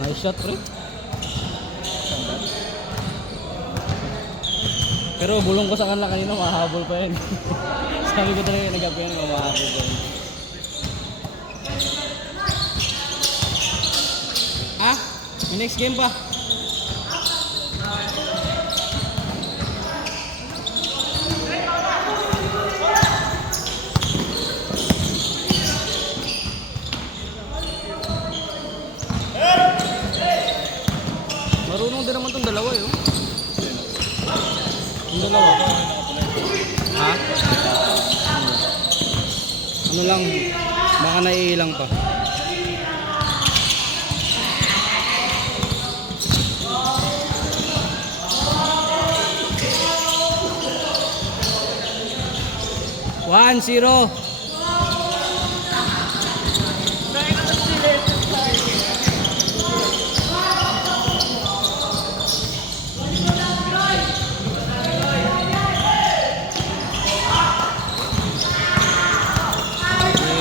Nice shot, pre. Pero bulong ko sa kanila kanina, mahabol pa yan. Sabi ko talaga nag-up yan, mahabol pa yan. Ah? May next game pa. Marunong din naman tong dalawa eh. Yung dalawa. Ha? Ano lang, baka naiilang pa. One, zero.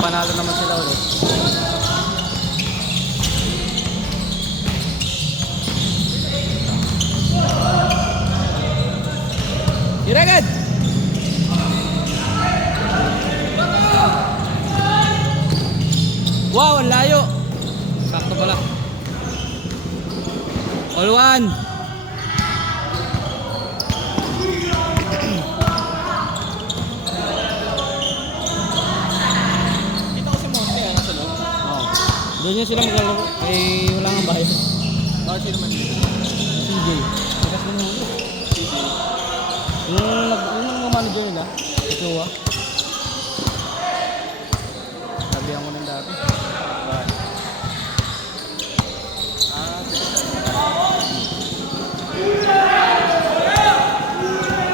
Panalo naman sila ulit. Iragad! Wow, ang layo! Sakto pala. All one! Doon yun sila maglalaro. Eh, wala nga bahay. Bakit sino man? CJ. Takas mo nung CJ. yung mga manager nila. Ito ah. Sabihan ko ng dati. Bakit?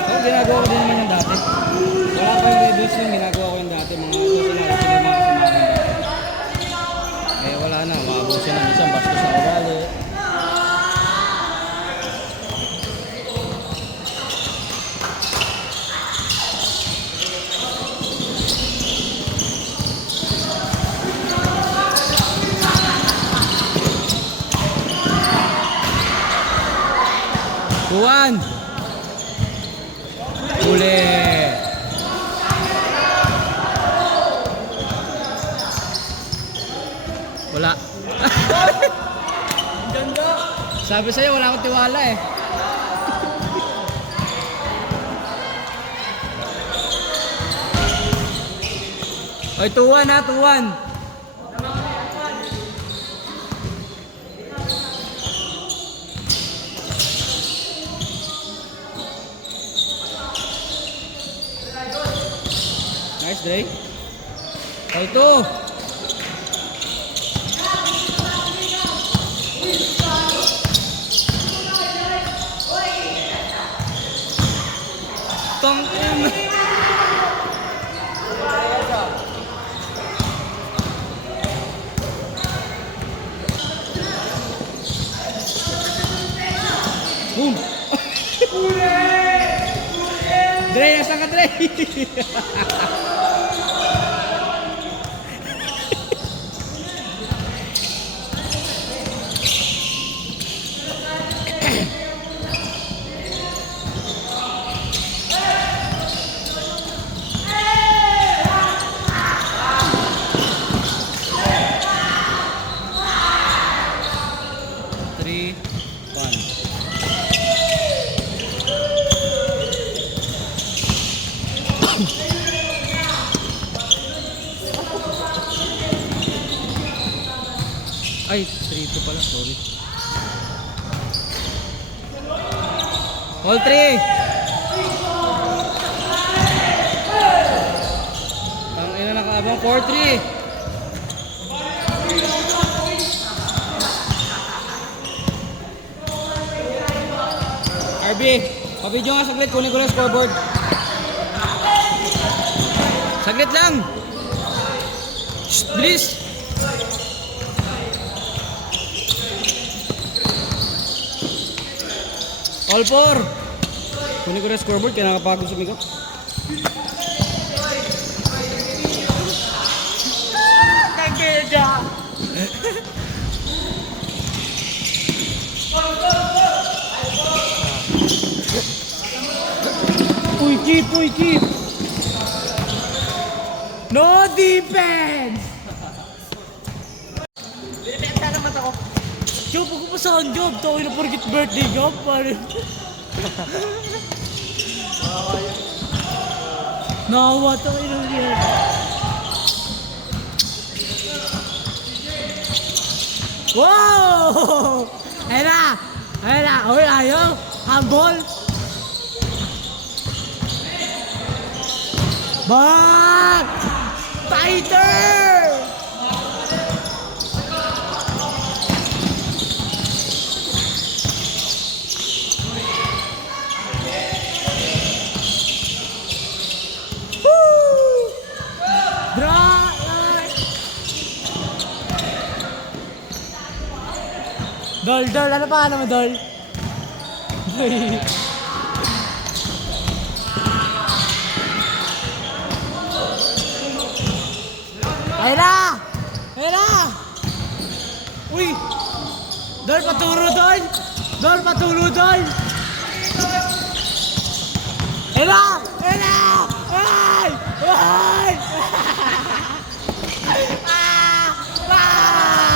So, ginagawa ko din naman yung dati. Wala pa yung reviews yung ginagawa ko yung dati. Mga ito sila mga kasama ko dati. Eh wala na, maabot siya ng isang bastos sa ugali. Tuwan! Huli! Wala. Ganda! Sabi sa'yo, wala akong tiwala eh. Oy, tuwan ha, tuwan. Nice, Dre. Oy, ito. Tangin. Boom! Dre, nasaan ka, Dre? Ay, 3-2 pala, sorry. All 3! Ang ina nakaabang 4-3. RB, pa-video nga saglit, kunin ko lang scoreboard. Saglit lang! Shh, bilis! All 4! Kunin ko na scoreboard, kaya nakapagod sa mikro. Kageda! Keep, uy, keep. No defense! Binibenta naman ako. Job, ako pa saan job? Tawin na forget birthday job, pare. Nakawa, tawin na yan. Wow! Ayun na! Ayun na! Uy, ayaw! Handball! Back! Tighter! Woo! Draw! Dol, ano pa mo, Dol? Ayun na! Ayun na! Uy! Dol, paturo, Dol! Dol, paturo, Dol! Ayun na! Ayun na! Ay! Ay! Ah! Ah!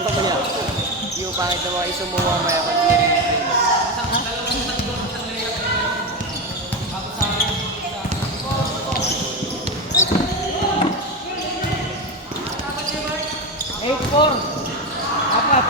Mamaya. Hindi mo pangit na mga isumuha maya pag nire-replay. Apat.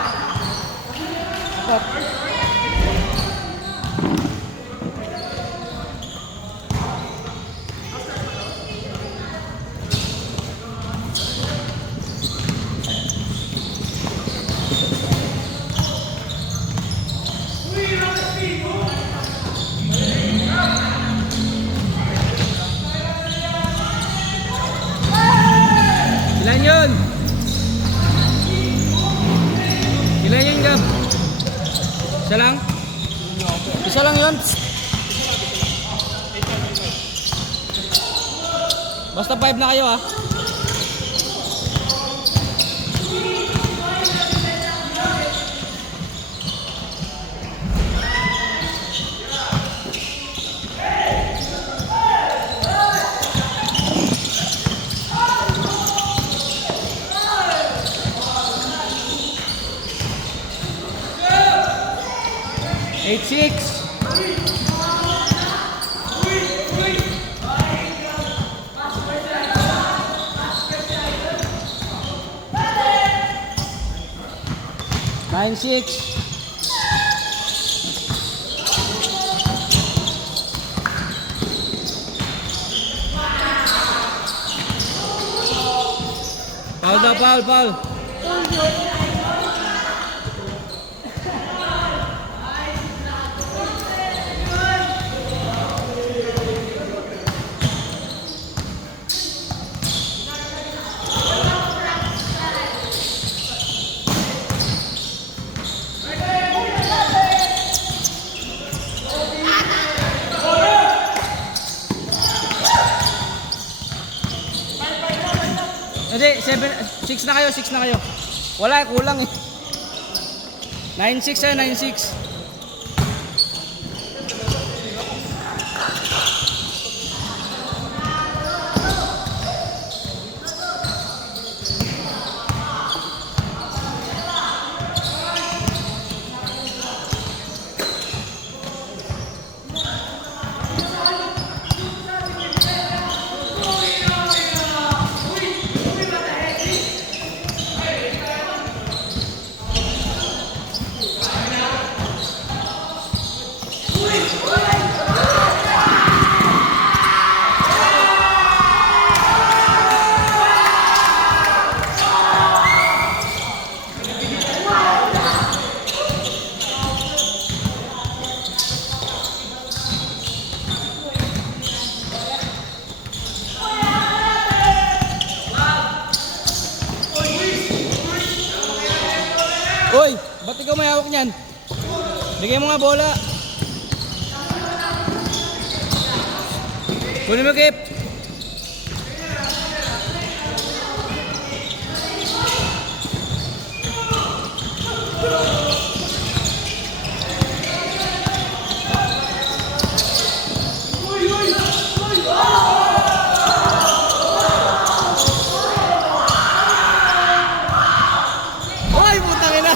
Ilan yun? Ilan yun, Gab? Isa lang? Isa lang yun? Basta 5 na kayo, ah. Eight, six. Nine, six. Foul daw, foul, foul. Hindi, 6 na kayo, 6 na kayo. Wala, kulang eh. 9-6 eh, 9-6. Uy, ba't ikaw may hawak niyan? Bigay mo nga bola. Kunin mo, Kip. Ay, putang ina.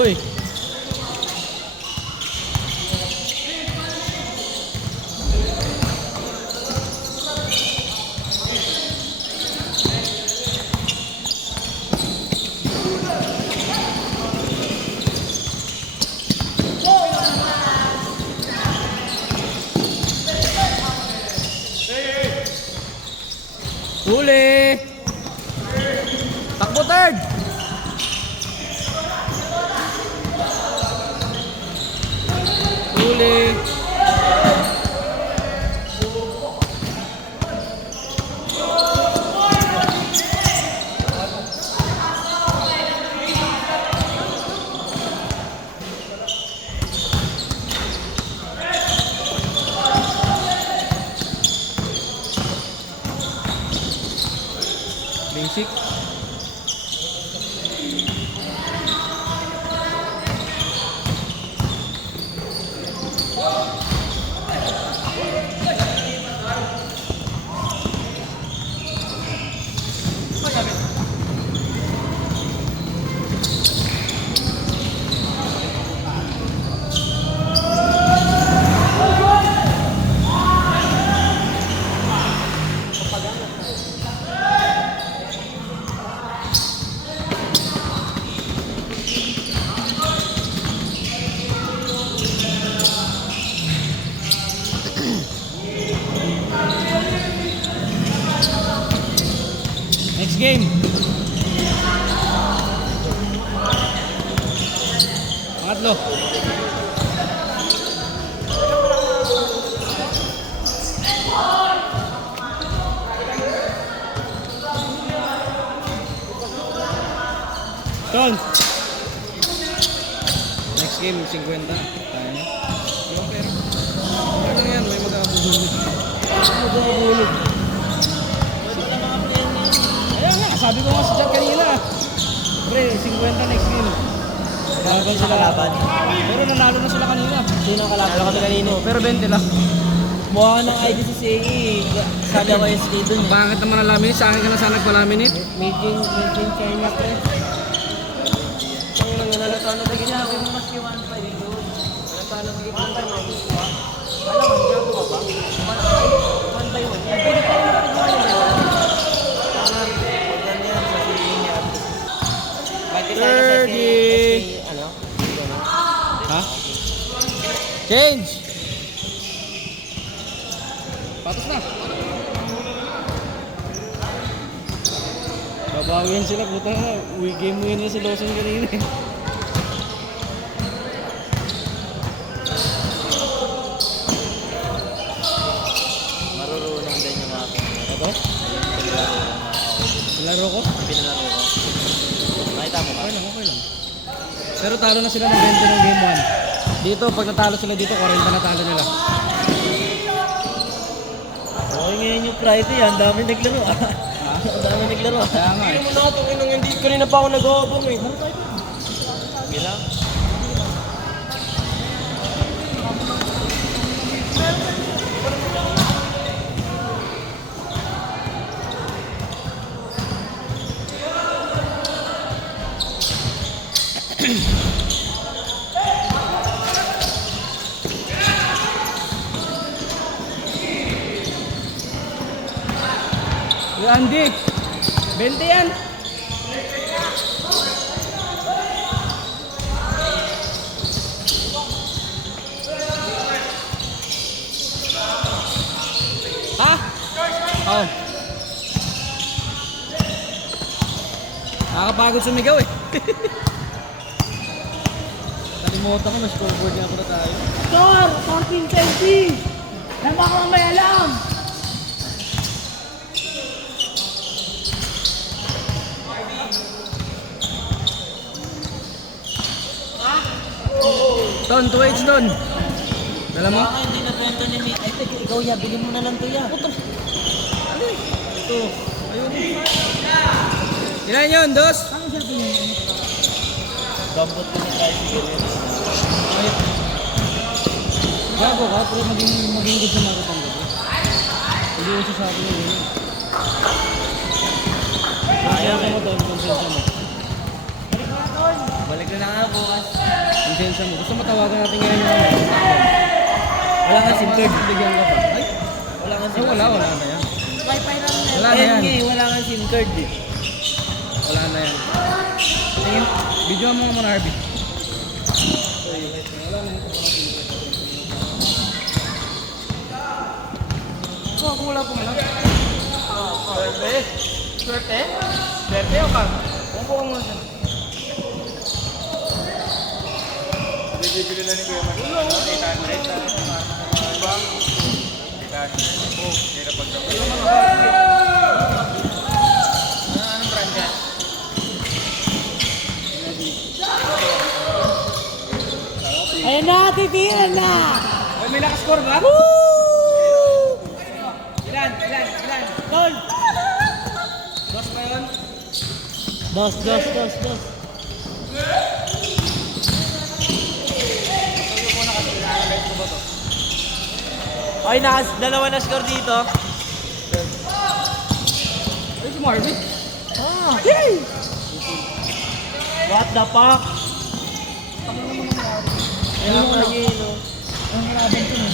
Uy. Huli. Takbo third. Huli. Basic. Next game. Pangatlo. Ton. Next game, 50. Tayo na. Yung pera. Ano yan? May mag-aabulog. Mag-aabulog. Ayan nga, sabi ko nga sa chat kanina. Pre, 50 next game. Kalaban sila. Kalaban. Pero nanalo na sila kanina. Sino ang kalaban kami kanina? Pero 20 lang. Mukha ng ID si CE. Sabi ako yung stay dun eh. Bakit naman nalaminate? Sa akin ka na sana nagpalaminate. Made in China pre. Ang nangalata na lagi niya. Yung mas yung 1.5 dito. Nangalata na lagi pa tayo. Alam mo, gago ka ba? 1 by 1. Pwede pa rin nakagawa niya ba? Tama. Huwag yan sa CE niya. Bakit tayo sa CE? Ano? Ha? Change! Patos na. Babawiin sila, puta na. Game win na si Lawson kanina eh. Marurunong din yung aking Ito? Laro ko? pinalaro ko. Nakita mo ba? Okay lang. Pero talo na sila ng 20 ng game 1. Dito, pag natalo sila dito, 40 na talo nila. Okay ngayon yung Friday, ang dami naglaro ah. Ha? Ang dami naglaro ah. Kaya nga eh. Hindi mo nakatungin nung hindi kanina pa ako nag-oobong eh. Gila? Kuya Andy, 20 yan. Ha? Oh. Nakakapagod sumigaw eh. Nalimutan ko, na scoreboard nga pala tayo. Score! 14-20! Nang baka may alam! Ton, 2H Ton. Dala mo? Baka hindi na benta ni May. Ay, ikaw ya, bilhin mo na lang to ya. Ito. Ayun. Ilan yun, dos? Gambot ko na tayo siguro. Ayun. Gago ka, pero maging good sa mga pang gabi. Hindi ko sasabi mo yun. Sayang eh. Mo Ton, konsensya mo. Balik na nga bukas. Konsensya mo. Gusto mo tawagan natin ngayon yung ano? Wala nga SIM card. Bigyan ka pa. Ay, Wala nga ay SIM wala card. na yan. Wi-Fi lang na. Wala na Ayun yan. nga eh, wala nga SIM card eh. Wala na yan. Tingin, video mo muna Harvey. Oh, kung wala pong lang. Swerte? Swerte? Swerte o ka? Opo ka muna dyan. Bibili na ni Kuya Mag. 800 lang. Diba? 800. Oh, hirap pagdamay. Anong brand yan? Ayun na, titira na! Ay, may nakascore ba? Woo! Ilan? Tol! Dos pa yun? Dos. Ay, dalawa na score dito. Ay, si Marvin. Ah, Yay! what the fuck? Ayun mo na yun, no? Ang haraban ko na.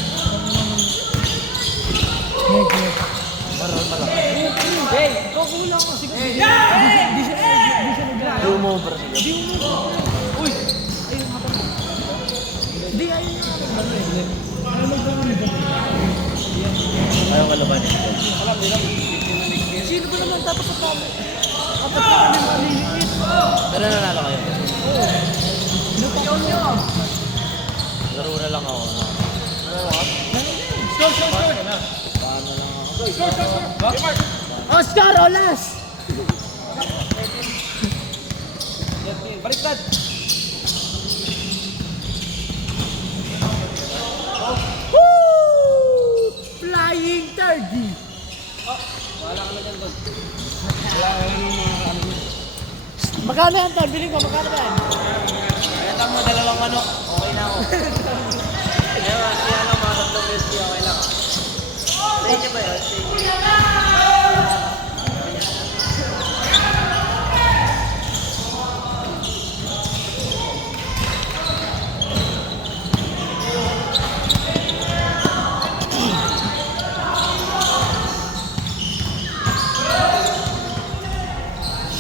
Maral malaki. Hey! Kukulang ko siguro. Hey! Di siya naglaan. Di umubra sila. Uy! Di, ayun nga. Ano naglaan ba? Ayaw kalabanin. Alam, di lang. Sino ba naman dapat patalo? Kapag ka kami maliliit. Pero nanalo kayo. Napakaw niyo. Laro na lang ako. Score! Paano lang ako. Oscar Olas! Baliktad! Woo! Flying turkey! Wala ka na dyan, Don. Wala nang mga ano mo. Magkano yan, Tol? Biling ko, magkano ba yan? Kaya mo dalawang ano. Okay na ako. Kaya kaya lang mga tatlong beses okay lang. Sa inyo ba yun? Sa inyo.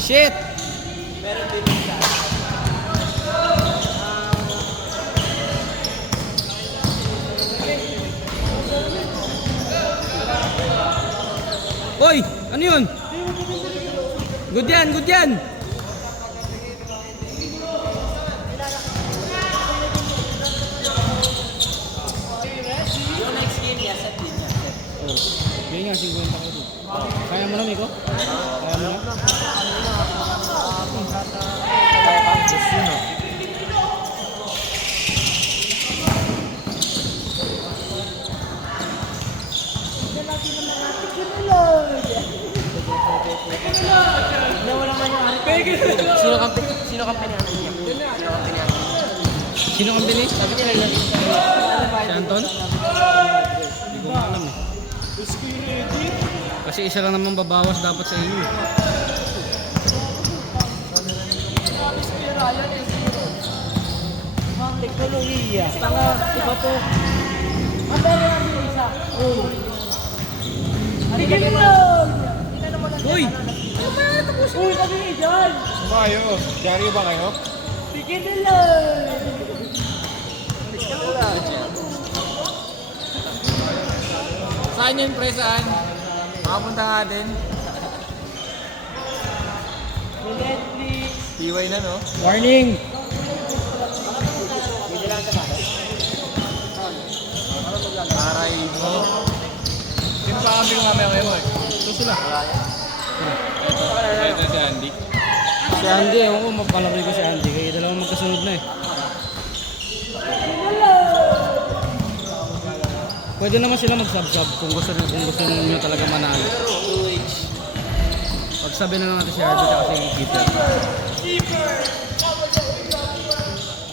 Shit! Meron din yung sa Hoy! Ano yun? Good yan, good yan! yung next game, yes, at din yan. Bigyan nga, 50 ka dito. Kaya mo na, Miko? Kaya mo na? Kaya pang just yun, no? Hindi, wala man yung Sino kampi natin niya? Sino kampi natin? Sino ang bili? Sabi nila yun. Si Anton? Hindi ko alam eh. Kasi isa lang naman babawas dapat sa inyo. Teknolohiya. Tanga, iba to. Ang pera natin yung isa. Oo. Bigyan mo! Uy! Uy, kami dyan! Ano kayo? Diaryo ba kayo? Bigyan nila! Saan yun, pre? Saan? Makapunta nga din. Netflix! Iway na, no? Warning! Aray mo. kami mamaya kayo eh. Ito sila. Ito si Andy. Si Andy, ewan ko, mapalaki ko si Andy. Kaya dalawang magkasunod na eh. Pwede naman sila mag-sub-sub kung gusto nyo talaga manalo. Pagsabi na lang natin si Harvey at si Keeper.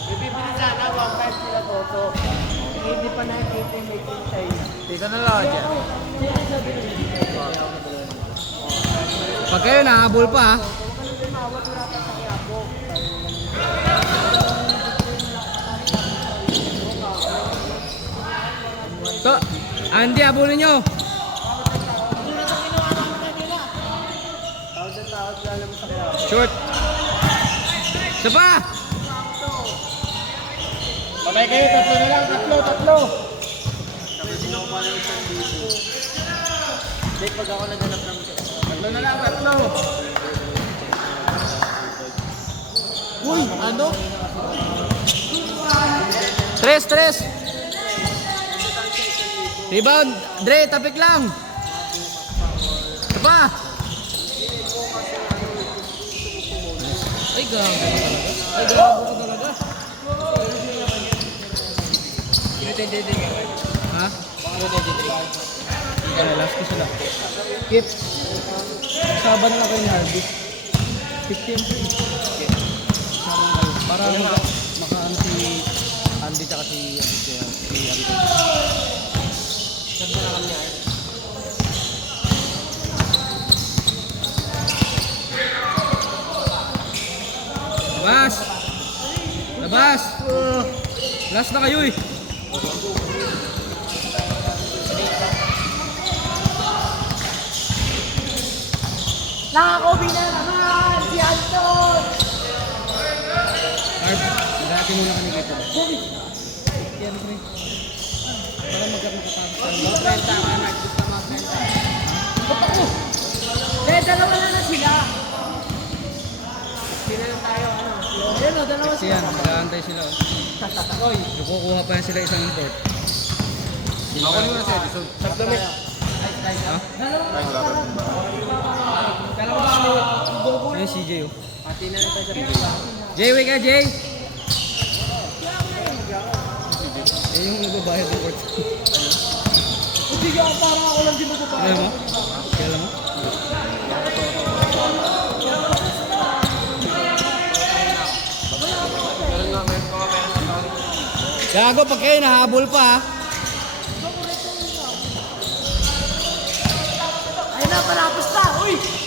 Bibibili sana 1.5 sila Toto. Hindi pa nakikita yung make in China. Dito na lang dyan. Pag kayo nahabol pa ha. To, Andy, habulin nyo. Short. Isa pa. Patay kayo, tatlo na lang, tatlo. Hindi, pag ako naghanap ng tatlo na lang, tatlo. Uy, ano? Tres. Rebound. Dre, tapik lang. Isa pa. Ay, gago ka talaga. Ay, gago ka talaga. Ha? Ay, last ko sila. Kip. Saban na kayo ni Harvey. 15. Saban kayo. Para makaano si Andy tsaka si Harvey. Sabi na lang niya. Labas. Last na kayo eh. Nakakobi na naman si Anton! Harv, magkakati muna kami dito. Yan, pre. Para magkakapapasok tayo. Magrenta ka, nag-gusto magrenta. Dalawa na sila. Sila lang tayo, ano? Ayun o, dalawa Kasi sila. yan, mag-aantay sila. Oy, kukuha pa yan sila isang import. Ako nyo na si Edison. Subdamit. Ha? Ayun si Jay oh. Pati na rin tayo sa pila. Jay, wait ka Jay! Ayun yung nagbabayad ng court. Hindi ka parang ako lang din magbabayad. Alam mo? Kailan mo? Gago, pag kayo nahabol pa ha. Ayun na, palapos na. Uy!